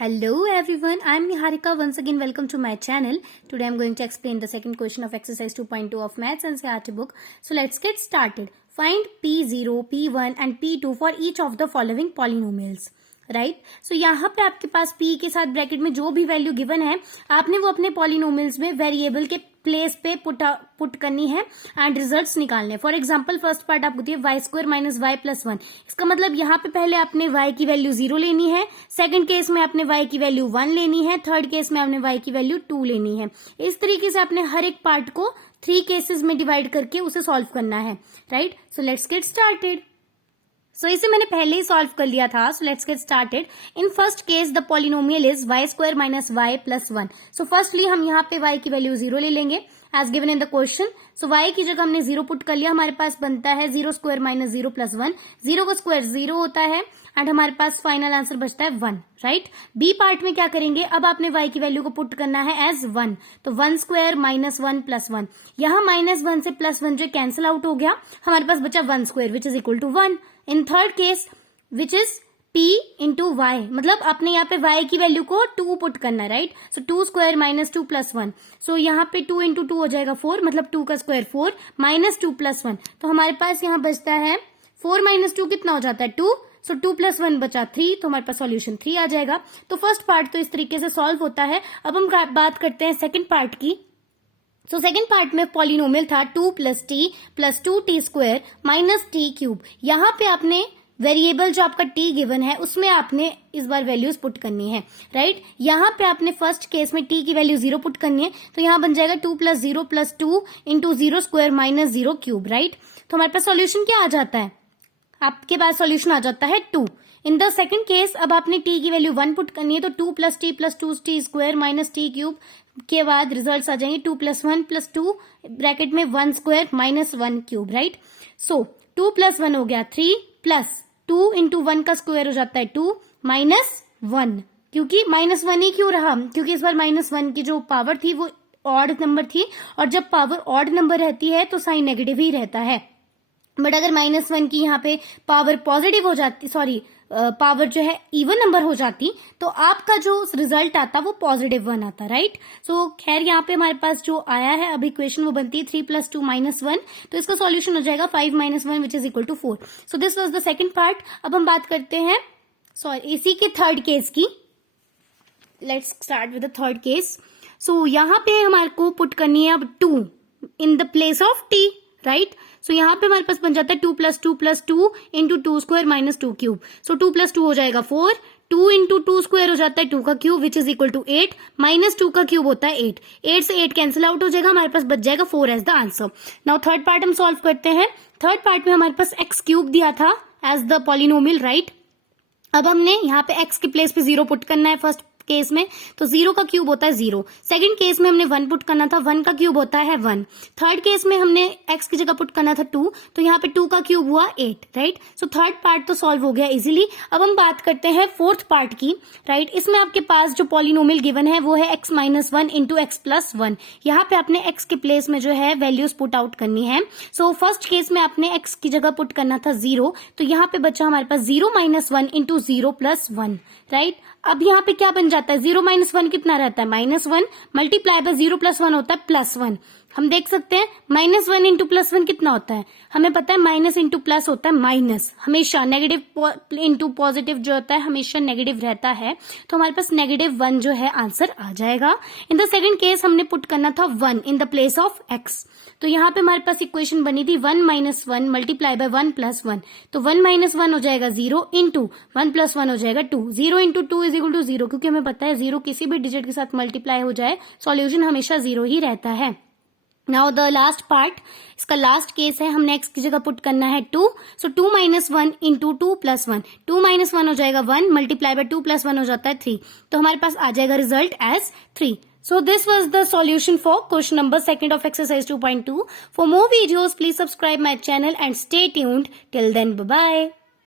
Hello everyone, I am Niharika. Once again welcome to my channel. Today I am going to explain the second question of exercise 2.2 of Maths NCERT book. So let's get started. Find P0, P1 and P2 for each of the following polynomials. Right so यहाँ पे आपके पास p के साथ bracket में जो भी value given है आपने वो अपने पॉलिनोमियल्स में वेरिएबल के प्लेस पे पुट करनी है एंड रिजल्ट्स निकालने। फॉर एग्जांपल फर्स्ट पार्ट आपको दिया Y square minus Y plus 1। इसका मतलब यहाँ पे पहले आपने y की वैल्यू 0 लेनी है, सेकंड केस में आपने y की वैल्यू 1 लेनी है, थर्ड केस में आपने y की वैल्यू 2 लेनी है। इस तरीके से आपने हर एक पार्ट को 3 केसेस में डिवाइड करके उसे सॉल्व करना है। Right so let's get started. So इसे मैंने पहले ही सॉल्व कर लिया था। So let's get started. In first case the polynomial is y square minus Y plus 1। So firstly हम यहाँ पे y की वैल्यू 0 ले लेंगे as given in the question. So y की जगह हमने 0 पुट कर लिया, हमारे पास बनता है 0 स्क्वायर माइनस 0 प्लस 1। 0 का स्क्वायर 0 होता है एंड हमारे पास फाइनल आंसर बचता है 1। राइट बी पार्ट में क्या करेंगे, अब आपने y की वैल्यू को पुट करना है एज 1। तो 1 स्क्वायर माइनस 1 प्लस 1, यहाँ माइनस 1 से प्लस 1 जो कैंसिल आउट हो गया, हमारे पास बचा 1 square which is equal to 1। In third case which is p into Y, मतलब आपने यहाँ पे y की वैल्यू को 2 पुट करना है। राइट सो 2 स्क्वायर माइनस 2 प्लस 1। सो यहाँ पे 2 इंटू 2 हो जाएगा 4, मतलब 2 का स्क्वायर 4 माइनस 2 प्लस 1। तो हमारे पास यहाँ बचता है 4 माइनस 2 कितना हो जाता है 2। सो 2 प्लस 1 बचा 3, तो हमारे पास सॉल्यूशन 3 आ जाएगा। तो फर्स्ट पार्ट तो इस तरीके से सॉल्व होता है। अब हम बात करते हैं सेकेंड पार्ट की। सो सेकेंड पार्ट में पॉलिनोमियल था 2 plus T plus 2t square minus T cube. यहाँ पे आपने वेरिएबल जो आपका t गिवन है उसमें आपने इस बार वैल्यूज पुट करनी है। राइट यहाँ पे आपने फर्स्ट केस में t की वैल्यू 0 पुट करनी है, तो यहाँ बन जाएगा 2 plus 0 plus 2 into 0 square minus 0 cube. Right तो हमारे पास सॉल्यूशन क्या आ जाता है, आपके पास सॉल्यूशन आ जाता है 2। इन द सेकंड केस अब आपने t की वैल्यू 1 पुट करनी है, तो 2 plus two T square minus T cube के बाद रिजल्ट्स आ जाएंगे 2 प्लस 1 प्लस 2 ब्रैकेट में 1 square minus 1 cube. Right so 2 plus 1 हो गया 3 प्लस 2 इंटू 1 का स्क्वायर हो जाता है 2 माइनस 1। क्योंकि माइनस 1 ही क्यों रहा, क्योंकि इस बार माइनस 1 की जो पावर थी वो ऑड नंबर थी, और जब पावर ऑड नंबर रहती है तो साइन नेगेटिव ही रहता है। बट अगर माइनस 1 की यहाँ पे पावर पॉजिटिव हो जाती, सॉरी पावर जो है इवन नंबर हो जाती, तो आपका जो रिजल्ट आता वो पॉजिटिव 1 आता। राइट सो खैर यहाँ पे हमारे पास जो आया है अब इक्वेशन वो बनती है 3 प्लस 2 माइनस 1, तो इसका सॉल्यूशन हो जाएगा 5 minus 1 which is equal to 4। So this was the second part. अब हम बात करते हैं सॉरी इसी के थर्ड केस की। Let's start with the third case. So यहाँ पे हमारे को पुट करनी है अब 2 in the place of t। Right so यहाँ पे हमारे पास बन जाता है 2 plus 2 into 2 square minus 2 cube. So 2 plus 2 हो जाएगा 4, 2 इंटू 2 स्क्वायर हो जाता है 2 का cube which is equal to 8 minus 2 का क्यूब होता है 8। 8 से 8 कैंसिल आउट हो जाएगा, हमारे पास बच जाएगा 4 as the answer. Now third part हम सॉल्व करते हैं। थर्ड पार्ट में हमारे पास x क्यूब दिया था एज द पॉलिनोमियल। राइट अब हमने यहाँ पे x के प्लेस पे 0 पुट करना है फर्स्ट केस में, तो 0 का क्यूब होता है 0। सेकंड केस में हमने 1 पुट करना था, 1 का क्यूब होता है 1। थर्ड केस में हमने x की जगह पुट करना था 2, तो यहाँ पे 2 का क्यूब हुआ 8। राइट सो थर्ड पार्ट तो सॉल्व हो गया इजीली। अब हम बात करते हैं फोर्थ पार्ट की। राइट इसमें आपके पास जो पॉलिनोमियल गिवन है वो है x minus 1 into x plus 1। यहाँ पे आपने x के प्लेस में जो है वैल्यूज पुट आउट करनी है। सो फर्स्ट केस में आपने x की जगह पुट करना था 0, तो यहाँ पे बचा हमारे पास 0 माइनस 1 इंटू 0 प्लस 1। राइट अब यहाँ पे क्या बन जाता है, 0 माइनस 1 कितना रहता है माइनस 1, मल्टीप्लाई बाय 0 प्लस 1 होता है प्लस 1। हम देख सकते हैं माइनस 1 इंटू प्लस 1 कितना होता है, हमें पता है माइनस इंटू प्लस होता है माइनस, हमेशा नेगेटिव इंटू पॉजिटिव जो होता है हमेशा नेगेटिव रहता है, तो हमारे पास नेगेटिव 1 जो है आंसर आ जाएगा। इन द सेकंड केस हमने पुट करना था 1 इन द प्लेस ऑफ x, तो यहाँ पे हमारे पास इक्वेशन बनी थी 1 माइनस 1 मल्टीप्लाई बाय 1 प्लस 1, तो 1 माइनस 1 हो जाएगा 0 इंटू 1 प्लस 1 हो जाएगा 2। 0 इंटू 2 इज इक्वल टू 0, क्योंकि हमें पता है 0 किसी भी डिजिट के साथ मल्टीप्लाई हो जाए सॉल्यूशन हमेशा 0 ही रहता है। नाउ द लास्ट पार्ट, इसका लास्ट केस है, हमने x की जगह पुट करना है 2, सो 2 माइनस 1 इंटू 2 प्लस 1, 2 माइनस 1 हो जाएगा 1 मल्टीप्लाई बाय 2 प्लस 1 हो जाता है 3, तो हमारे पास आ जाएगा result as 3। So this was the solution for question number 2 of exercise 2.2. For more videos, please subscribe my channel and stay tuned. Till then, bye-bye.